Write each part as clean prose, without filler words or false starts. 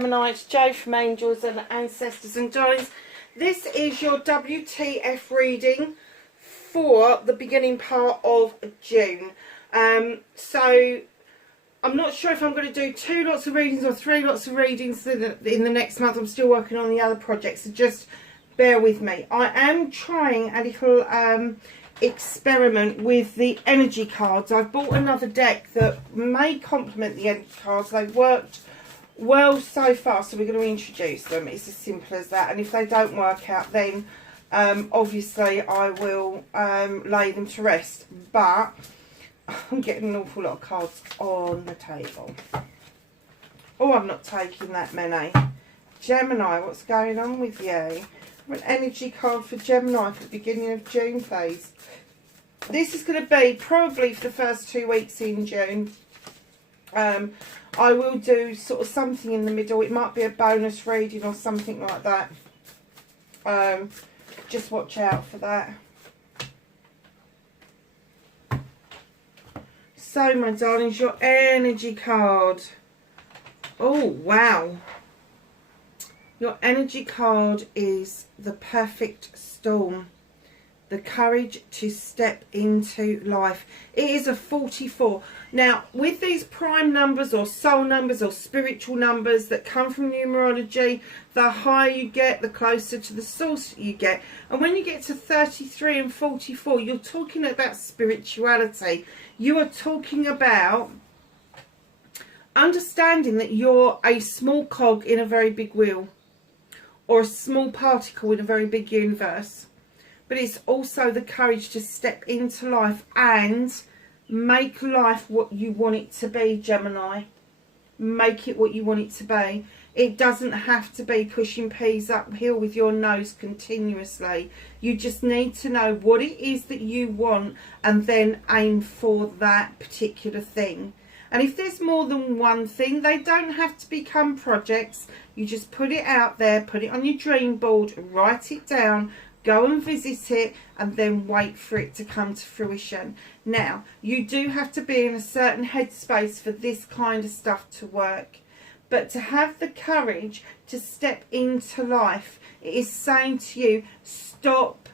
Gemini, it's Jo from Angels and Ancestors and Darlings. This is your WTF reading for the beginning part of June. So I'm not sure if I'm going to do 2 lots of readings or 3 lots of readings in the next month. I'm still working on the other projects, so just bear with me. I am trying a little experiment with the energy cards. I've bought another deck that may complement the energy cards. They've worked well so far, so we're going to introduce them. It's as simple as that, and if they don't work out, then obviously I will lay them to rest. But I'm getting an awful lot of cards on the table. Oh, I'm not taking that many. Gemini, what's going on with you? An energy card for Gemini for the beginning of June, please. This is going to be probably for the first 2 weeks in June. I will do sort of something in the middle. It might be a bonus reading or something like that. Just watch out for that. So, my darlings, your energy card. Oh, wow. Your energy card is the perfect storm. The courage to step into life. It is a 44. Now, with these prime numbers or soul numbers or spiritual numbers that come from numerology, the higher you get, the closer to the source you get. And when you get to 33 and 44, you're talking about spirituality. You are talking about understanding that you're a small cog in a very big wheel, or a small particle in a very big universe. But it's also the courage to step into life and make life what you want it to be, Gemini. Make it what you want it to be. It doesn't have to be pushing peas uphill with your nose continuously. You just need to know what it is that you want and then aim for that particular thing. And if there's more than one thing, they don't have to become projects. You just put it out there, put it on your dream board, write it down, go and visit it, and then wait for it to come to fruition. Now, you do have to be in a certain headspace for this kind of stuff to work. But to have the courage to step into life, it is saying to you, stop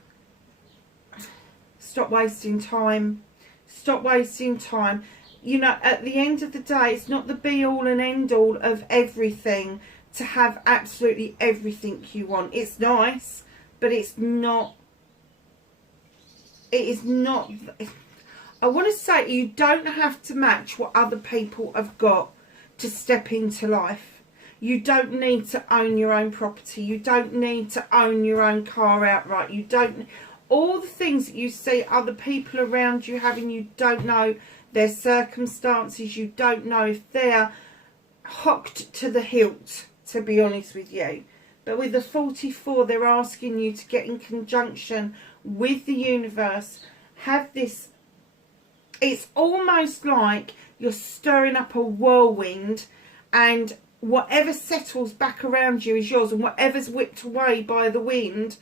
wasting time. Stop wasting time. You know, at the end of the day, it's not the be-all and end-all of everything to have absolutely everything you want. It's nice, but it's not, it is not, I want to say you don't have to match what other people have got to step into life. You don't need to own your own property. You don't need to own your own car outright. You don't, all the things that you see other people around you having, you don't know their circumstances. You don't know if they're hocked to the hilt, to be honest with you. But with the 44, they're asking you to get in conjunction with the universe. Have this, it's almost like you're stirring up a whirlwind, and whatever settles back around you is yours, and whatever's whipped away by the wind,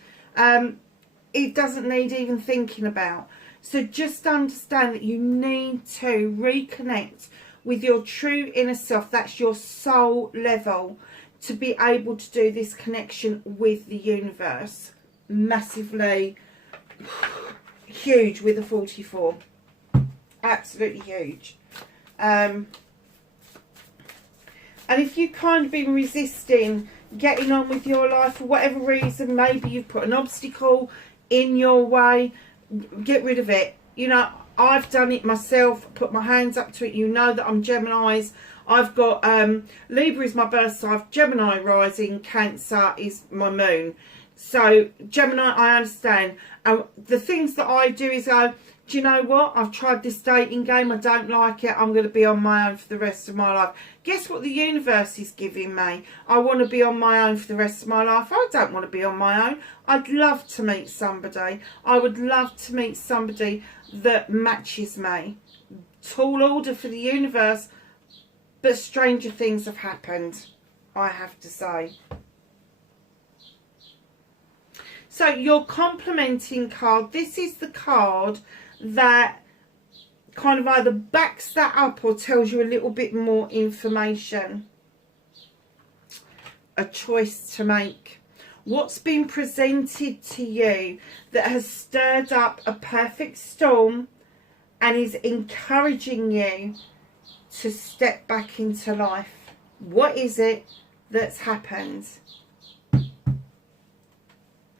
it doesn't need even thinking about. So just understand that you need to reconnect with your true inner self. That's your soul level, to be able to do this connection with the universe. Massively huge with a 44. Absolutely huge. And if you've kind of been resisting getting on with your life for whatever reason, maybe you've put an obstacle in your way, get rid of it. You know, I've done it myself, put my hands up to it. You know that I'm Gemini's. I've got Libra is my birth sign, Gemini rising, Cancer is my moon. So Gemini, I understand. The things that I do is go, do you know what? I've tried this dating game. I don't like it. I'm going to be on my own for the rest of my life. Guess what the universe is giving me? I want to be on my own for the rest of my life. I don't want to be on my own. I'd love to meet somebody. I would love to meet somebody that matches me. Tall order for the universe. But stranger things have happened, I have to say. So your complementing card, this is the card that kind of either backs that up or tells you a little bit more information. a choice to make. What's been presented to you that has stirred up a perfect storm and is encouraging you to step back into life? What is it that's happened?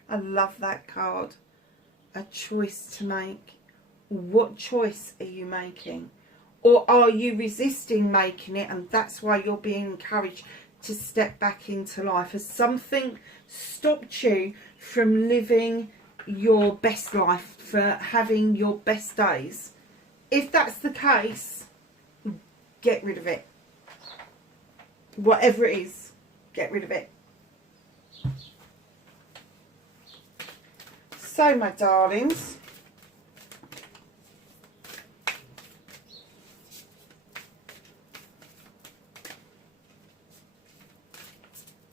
I love that card. A choice to make. What choice are you making? Or are you resisting making it, and that's why you're being encouraged to step back into life? Has something stopped you from living your best life, for having your best days? If that's the case, get rid of it. Whatever it is, get rid of it. So, my darlings,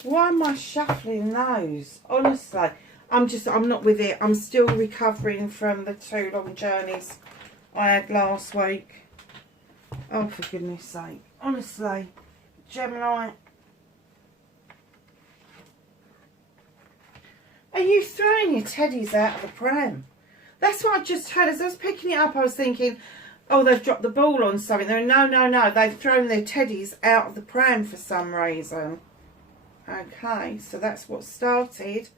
why am I shuffling those? Honestly, I'm not with it. I'm still recovering from the 2 long journeys I had last week. Oh, for goodness sake. Honestly, Gemini, are you throwing your teddies out of the pram? That's what I just heard. As I was picking it up, I was thinking, oh, they've dropped the ball on something. No. They've thrown their teddies out of the pram for some reason. Okay, so that's what started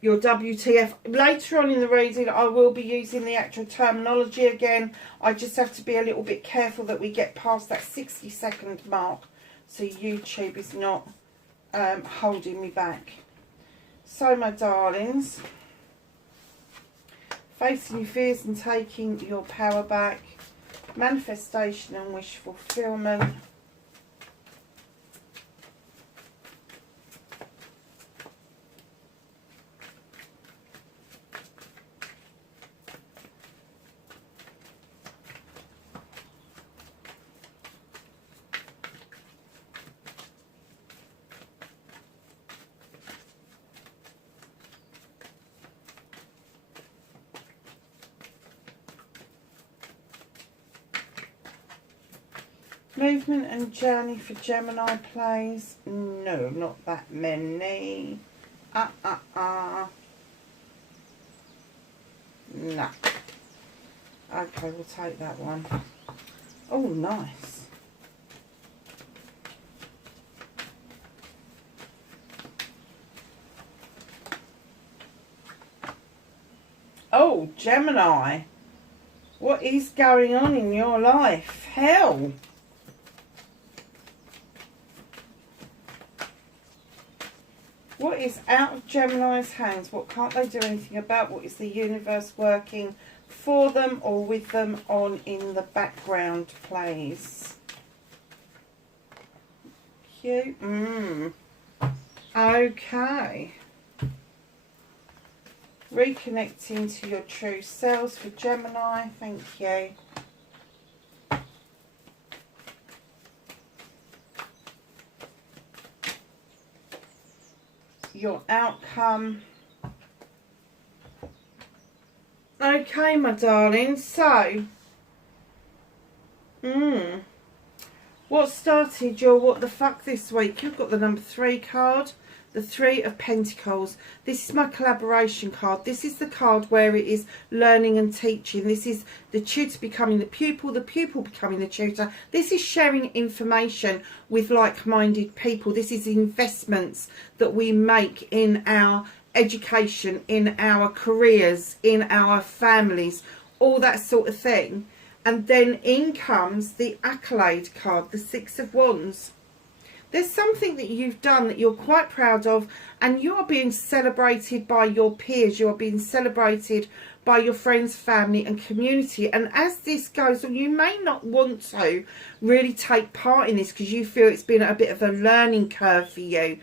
your WTF. Later on in the reading, I will be using the actual terminology again. I just have to be a little bit careful that we get past that 60-second mark, so YouTube is not holding me back. So, my darlings, facing your fears and taking your power back, manifestation and wish fulfillment. Movement and journey for Gemini, please. No, not that many. No. Okay, we'll take that one. Oh, nice. Oh, Gemini. What is going on in your life? Hell. What is out of Gemini's hands? What can't they do anything about? What is the universe working for them or with them on in the background, please? Cute. Okay. Reconnecting to your true selves for Gemini. Thank you. Your outcome. Okay, my darling. So, what started your what the fuck this week? You've got the number 3 card, the 3 of Pentacles. This is my collaboration card. This is the card where it is learning and teaching. This is the tutor becoming the pupil becoming the tutor. This is sharing information with like-minded people. This is investments that we make in our education, in our careers, in our families, all that sort of thing. And then in comes the accolade card, the 6 of Wands. There's something that you've done that you're quite proud of, and you are being celebrated by your peers. You are being celebrated by your friends, family and community. And as this goes on, you may not want to really take part in this because you feel it's been a bit of a learning curve for you.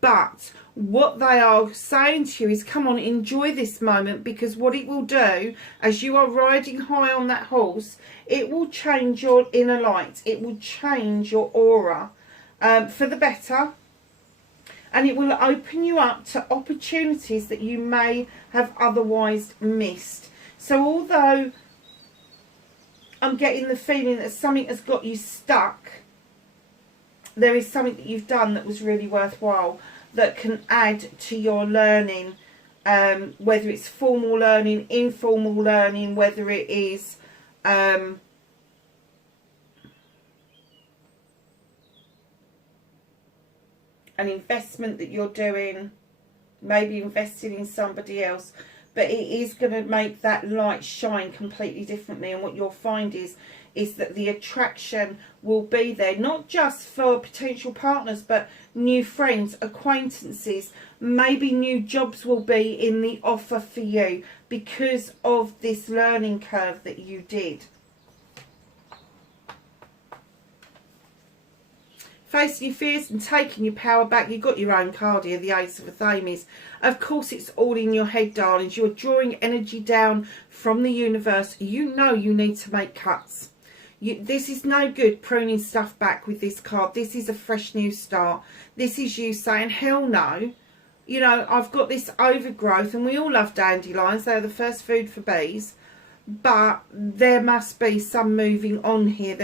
But what they are saying to you is, come on, enjoy this moment, because what it will do as you are riding high on that horse, it will change your inner light. It will change your aura for the better. And it will open you up to opportunities that you may have otherwise missed. So although I'm getting the feeling that something has got you stuck, there is something that you've done that was really worthwhile, that can add to your learning, whether it's formal learning, informal learning, whether it is an investment that you're doing, maybe investing in somebody else, but it is going to make that light shine completely differently. And what you'll find is that the attraction will be there, not just for potential partners, but new friends, acquaintances, maybe new jobs will be in the offer for you because of this learning curve that you did. Facing your fears and taking your power back. You've got your own card here, the Ace of Athames. Of course, it's all in your head, darlings. You're drawing energy down from the universe. You know you need to make cuts. This is no good pruning stuff back with this card. This is a fresh new start. This is you saying, hell no. You know, I've got this overgrowth, and we all love dandelions. They're the first food for bees. But there must be some moving on here.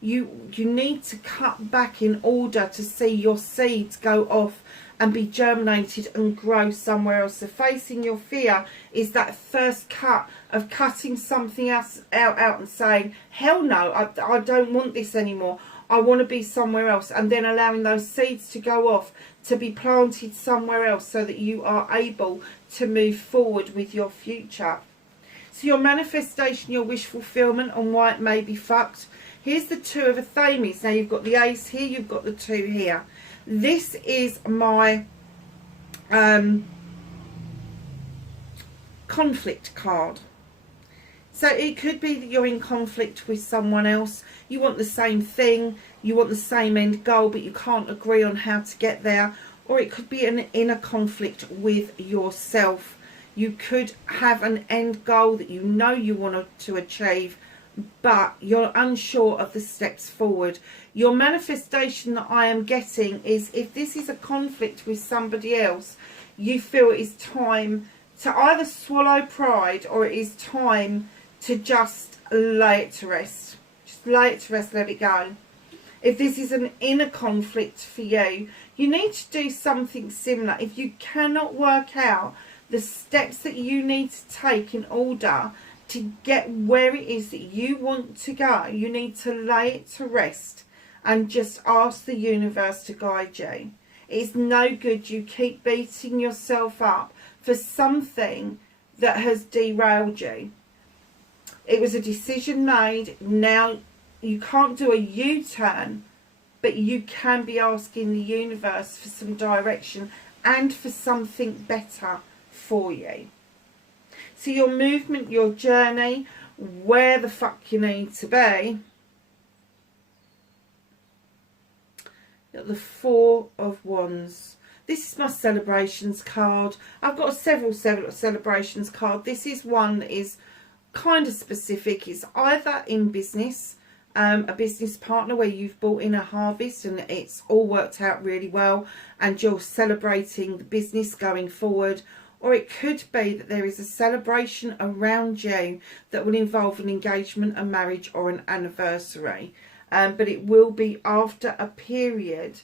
You need to cut back in order to see your seeds go off and be germinated and grow somewhere else. So facing your fear is that first cut of cutting something else out and saying, hell no, I don't want this anymore. I want to be somewhere else. And then allowing those seeds to go off to be planted somewhere else so that you are able to move forward with your future. So your manifestation, your wish fulfillment, and why it may be fucked. Here's the Two of Athames. Now you've got the Ace here, you've got the Two here. This is my conflict card. So it could be that you're in conflict with someone else. You want the same thing, you want the same end goal, but you can't agree on how to get there. Or it could be an inner conflict with yourself. You could have an end goal that you know you want to achieve, but you're unsure of the steps forward. Your manifestation that I am getting is, if this is a conflict with somebody else, you feel it is time to either swallow pride, or it is time to just lay it to rest. Just lay it to rest, let it go. If this is an inner conflict for you, you need to do something similar. If you cannot work out the steps that you need to take in order to get where it is that you want to go, you need to lay it to rest and just ask the universe to guide you. It's no good you keep beating yourself up for something that has derailed you. It was a decision made. Now you can't do a U-turn, but you can be asking the universe for some direction and for something better for you. So your movement, your journey, where the fuck you need to be. The Four of Wands. This is my celebrations card. I've got several celebrations card. This is one that is kind of specific. It's either in business, a business partner where you've brought in a harvest and it's all worked out really well and you're celebrating the business going forward. Or it could be that there is a celebration around you that will involve an engagement, a marriage, or an anniversary. But it will be after a period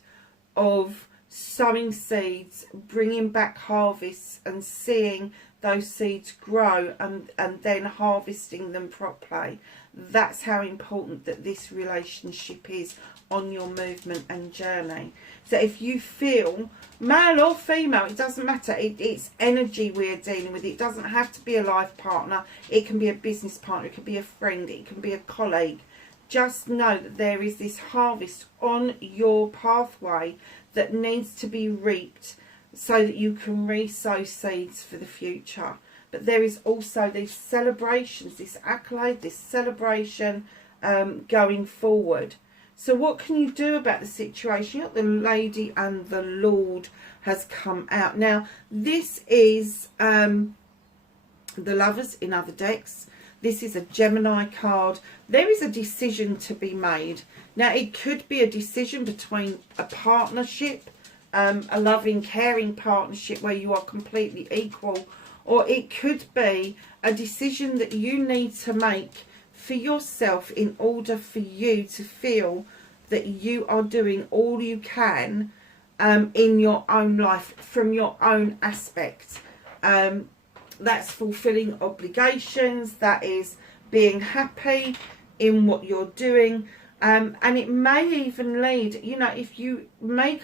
of sowing seeds, bringing back harvests and seeing those seeds grow and then harvesting them properly. That's how important that this relationship is on your movement and journey. So if you feel, male or female, it doesn't matter, it's energy we're dealing with. It doesn't have to be a life partner. It can be a business partner, it can be a friend, it can be a colleague. Just know that there is this harvest on your pathway that needs to be reaped so that you can re-sow seeds for the future. But there is also these celebrations, this accolade, this celebration going forward. So what can you do about the situation? You've got the Lady and the Lord has come out. Now, this is the Lovers in other decks. This is a Gemini card. There is a decision to be made. Now, it could be a decision between a partnership, a loving, caring partnership where you are completely equal, or it could be a decision that you need to make for yourself in order for you to feel that you are doing all you can in your own life from your own aspect. That's fulfilling obligations, that is being happy in what you're doing, and it may even lead, you know, if you make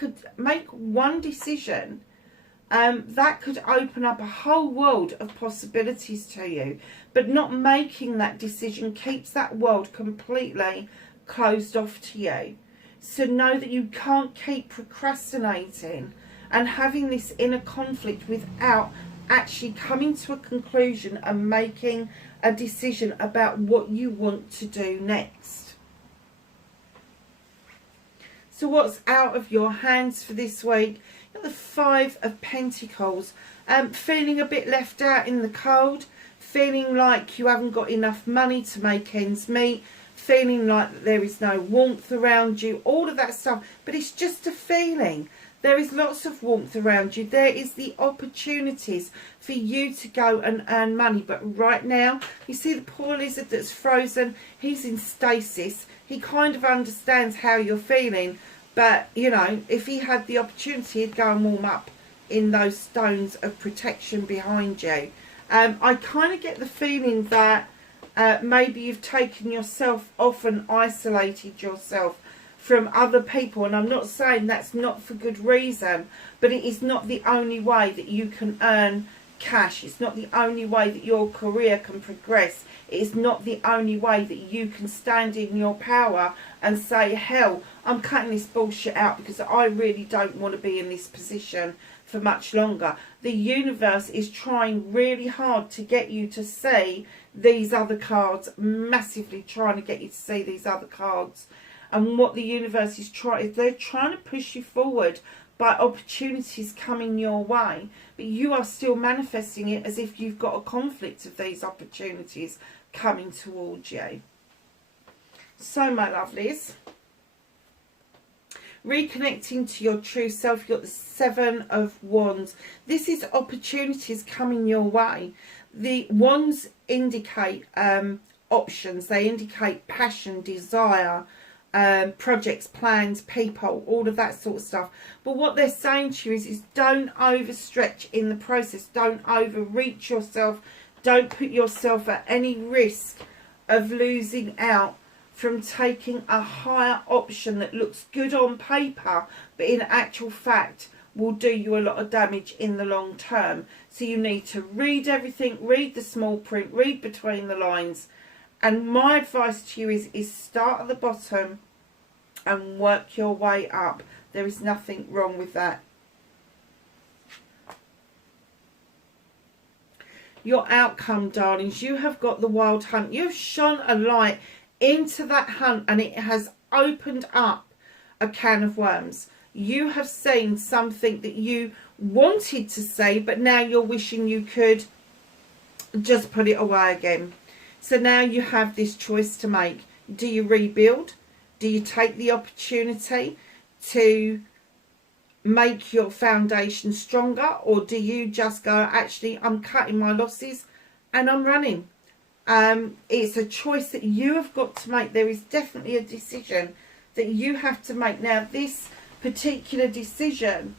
one decision, that could open up a whole world of possibilities to you. But not making that decision keeps that world completely closed off to you. So know that you can't keep procrastinating and having this inner conflict without actually coming to a conclusion and making a decision about what you want to do next. So what's out of your hands for this week? You've got the Five of Pentacles. Feeling a bit left out in the cold, feeling like you haven't got enough money to make ends meet, feeling like there is no warmth around you, all of that stuff. But it's just a feeling. There is lots of warmth around you. There is the opportunities for you to go and earn money. But right now, you see the poor lizard that's frozen. He's in stasis. He kind of understands how you're feeling. But, you know, if he had the opportunity, he'd go and warm up in those stones of protection behind you. I kind of get the feeling that maybe you've taken yourself off and isolated yourself from other people, and I'm not saying that's not for good reason, but it is not the only way that you can earn cash. It's not the only way that your career can progress. It is not the only way that you can stand in your power and say, hell, I'm cutting this bullshit out because I really don't want to be in this position for much longer. The universe is trying really hard to get you to see these other cards, massively trying to get you to see these other cards. And what the universe is trying, they're trying to push you forward by opportunities coming your way. But you are still manifesting it as if you've got a conflict of these opportunities coming towards you. So, my lovelies, reconnecting to your true self, you've got the Seven of Wands. This is opportunities coming your way. The wands indicate options. They indicate passion, desire, projects, plans, people, all of that sort of stuff. But what they're saying to you is don't overstretch in the process. Don't overreach yourself. Don't put yourself at any risk of losing out from taking a higher option that looks good on paper, but in actual fact will do you a lot of damage in the long term. So you need to read everything, read the small print, read between the lines. And my advice to you is start at the bottom and work your way up. There is nothing wrong with that. Your outcome, darlings, you have got the Wild Hunt. You've shone a light into that hunt and it has opened up a can of worms. You have seen something that you wanted to see, but now you're wishing you could just put it away again. So now you have this choice to make. Do you rebuild? Do you take the opportunity to make your foundation stronger? Or do you just go, actually, I'm cutting my losses and I'm running? It's a choice that you have got to make. There is definitely a decision that you have to make. Now, this particular decision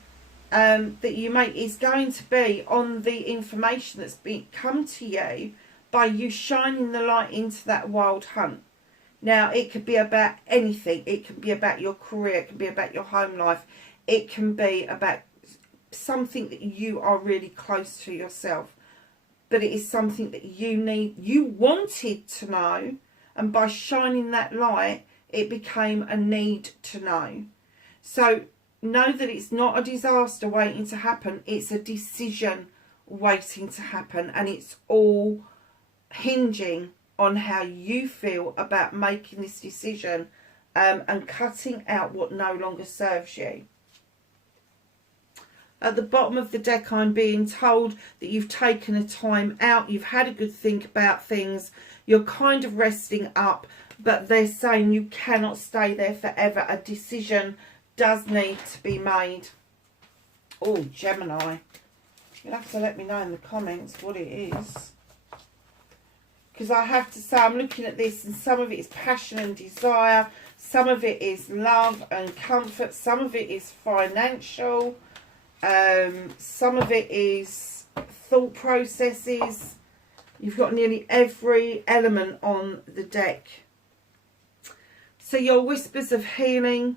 that you make is going to be on the information that's come to you by you shining the light into that wild hunt. Now, it could be about anything. It can be about your career. It can be about your home life. It can be about something that you are really close to yourself. But it is something that you wanted to know. And by shining that light, it became a need to know. So know that it's not a disaster waiting to happen. It's a decision waiting to happen. And it's all hinging on how you feel about making this decision and cutting out what no longer serves you. At the bottom of the deck, I'm being told that you've taken a time out. You've had a good think about things. You're kind of resting up, but they're saying you cannot stay there forever. A decision does need to be made. Oh, Gemini. You'll have to let me know in the comments what it is. Because I have to say, I'm looking at this and some of it is passion and desire. Some of it is love and comfort. Some of it is financial. Some of it is thought processes. You've got nearly every element on the deck. So your whispers of healing,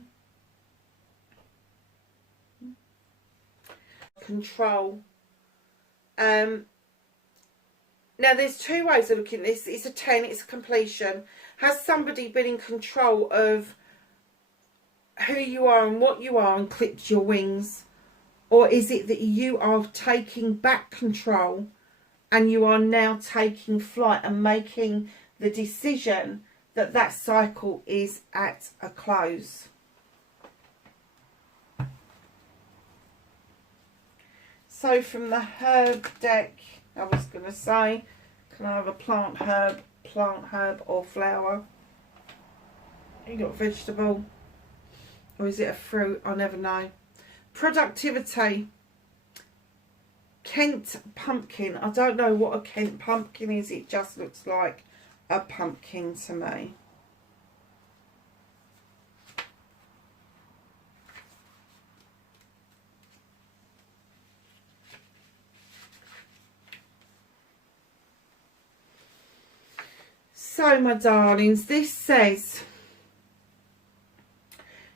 control. Now there's two ways of looking at this. It's a 10, it's a completion. Has somebody been in control of who you are and what you are and clipped your wings? Or is it that you are taking back control and you are now taking flight and making the decision that that cycle is at a close? So from the herb deck, I was going to say, can I have a plant herb or flower? You got vegetable, or is it a fruit? I never know. Productivity. Kent pumpkin. I don't know what a Kent pumpkin is. It just looks like a pumpkin to me. So, my darlings, this says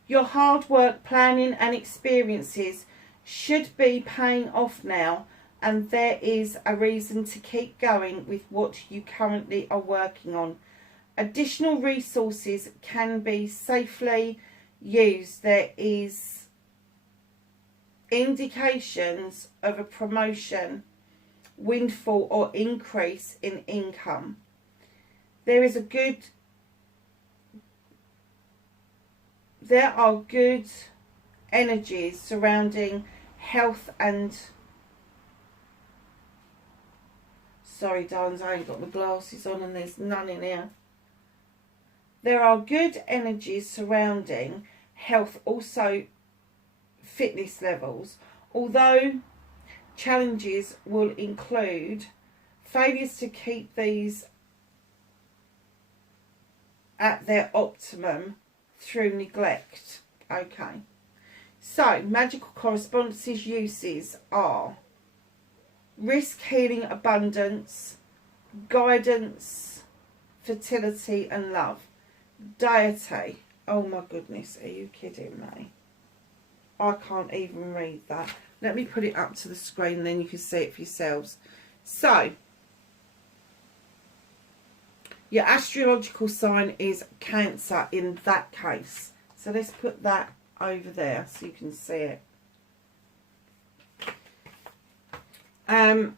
your hard work, planning and experiences should be paying off now, and there is a reason to keep going with what you currently are working on. Additional resources can be safely used. There is indications of a promotion, windfall or increase in income. There are good energies surrounding health and... Sorry, darlings, I ain't got my glasses on and there's none in here. There are good energies surrounding health, also fitness levels, although challenges will include failures to keep these at their optimum through neglect. Okay, so magical correspondences uses are risk, healing, abundance, guidance, fertility and love. Deity. Oh my goodness, are you kidding me? I can't even read that. Let me put it up to the screen, then you can see it for yourselves. So your astrological sign is Cancer in that case. So let's put that over there so you can see it. So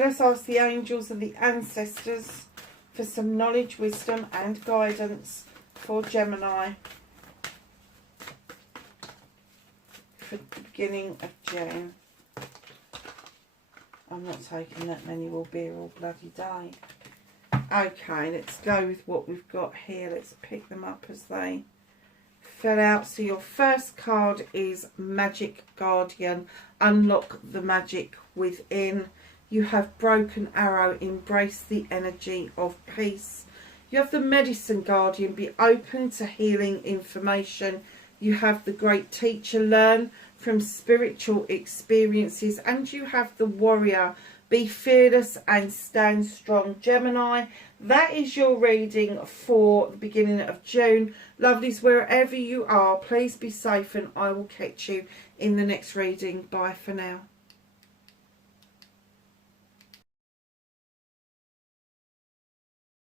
let's ask the angels and the ancestors for some knowledge, wisdom and guidance for Gemini for the beginning of June. I'm not taking that many, will be all bloody day. Okay, let's go with what we've got here. Let's pick them up as they fill out. So your first card is Magic Guardian. Unlock the magic within. You have Broken Arrow. Embrace the energy of peace. You have the Medicine Guardian. Be open to healing information. You have the Great Teacher. Learn from spiritual experiences. And you have the Warrior. Be fearless and stand strong. Gemini, that is your reading for the beginning of June. Lovelies, wherever you are, please be safe and I will catch you in the next reading. Bye for now.